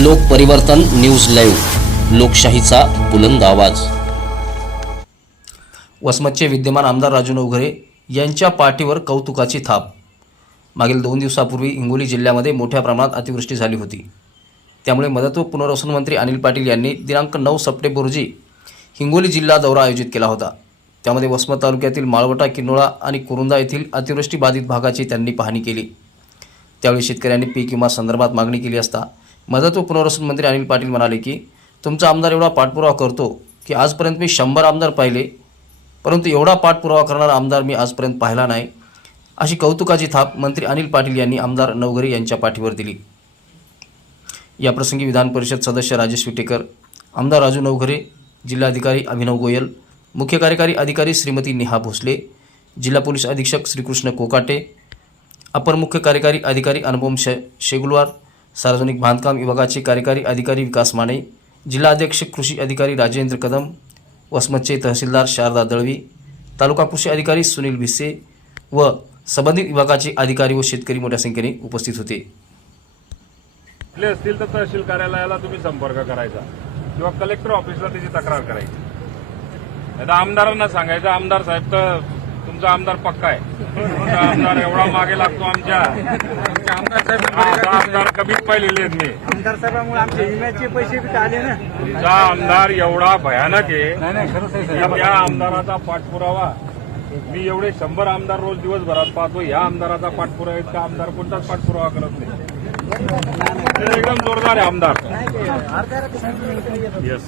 लोक परिवर्तन news live लोकशाहीचा बुलंद आवाज. वसमतचे विद्यमान आमदार राजू नवघरे यांच्या पाठीवर कौतुकाची थाप. मागील दोन दिवसापूर्वी हिंगोली जिल्ह्यामध्ये मोठ्या प्रमाणात अतिवृष्टी झाली होती. त्यामुळे मदत व पुनर्वसन मंत्री अनिल पाटील यांनी दिनांक नऊ सप्टेंबर रोजी हिंगोली जिल्हा दौरा आयोजित केला होता. त्यामध्ये वसमत तालुक्यातील माळवटा किन्नोळा आणि कुरुंदा येथील अतिवृष्टी बाधित भागाची त्यांनी पाहणी केली. त्यावेळी शेतकऱ्यांनी पीक विमा संदर्भात मागणी केली असता मदत व पुनर्वसन मंत्री अनिल पाटील म्हणाले की तुमचा आमदार एवढा पाठपुरावा करतो की आजपर्यंत मी शंभर आमदार पाहिले परंतु एवढा पाठपुरावा करणारा आमदार मी आजपर्यंत पाहिला नाही. अशी कौतुकाची थाप मंत्री अनिल पाटील यांनी आमदार नवघरे यांच्या पाठीवर दिली. याप्रसंगी विधान परिषद सदस्य राजेश विटेकर आमदार राजू नवघरे जिल्हाधिकारी अभिनव गोयल मुख्य कार्यकारी अधिकारी श्रीमती नेहा भोसले जिल्हा पोलीस अधीक्षक श्रीकृष्ण कोकाटे अपर मुख्य कार्यकारी अधिकारी अनुपम शे शेगुलवार सार्वजनिक बांधकाम विभागाचे कार्यकारी अधिकारी विकास माने जिल्हाध्यक्ष कृषी अधिकारी राजेंद्र कदम वसमतचे तहसीलदार शारदा दळवी तालुका कृषी अधिकारी सुनील भिसे व संबंधित विभागाचे अधिकारी व शेतकरी मोठ्या संख्येने उपस्थित होते. असतील तर तहसील कार्यालयाला तुम्ही संपर्क करायचा किंवा कलेक्टर ऑफिसला त्याची तक्रार करायची. आता आमदारांना सांगायचं आमदार साहेब तर तुमचा आमदार पक्का आहे. तुमचा आमदार एवढा मागे लागतो आमच्या. आमदार साहेब आता आमदार कमीच पाहिलेले आहेत मी. आमदार साहेबांमुळे आमचे विम्याचे पैसे आले ना. तुमचा आमदार एवढा भयानक आहे. त्या आमदाराचा पाठपुरावा मी एवढे शंभर आमदार रोज दिवसभरात पाहतो. या आमदाराचा पाठपुरावा इतका आमदार कोणताच पाठपुरावा करत नाही. ते एकदम जोरदार आहे आमदार. येस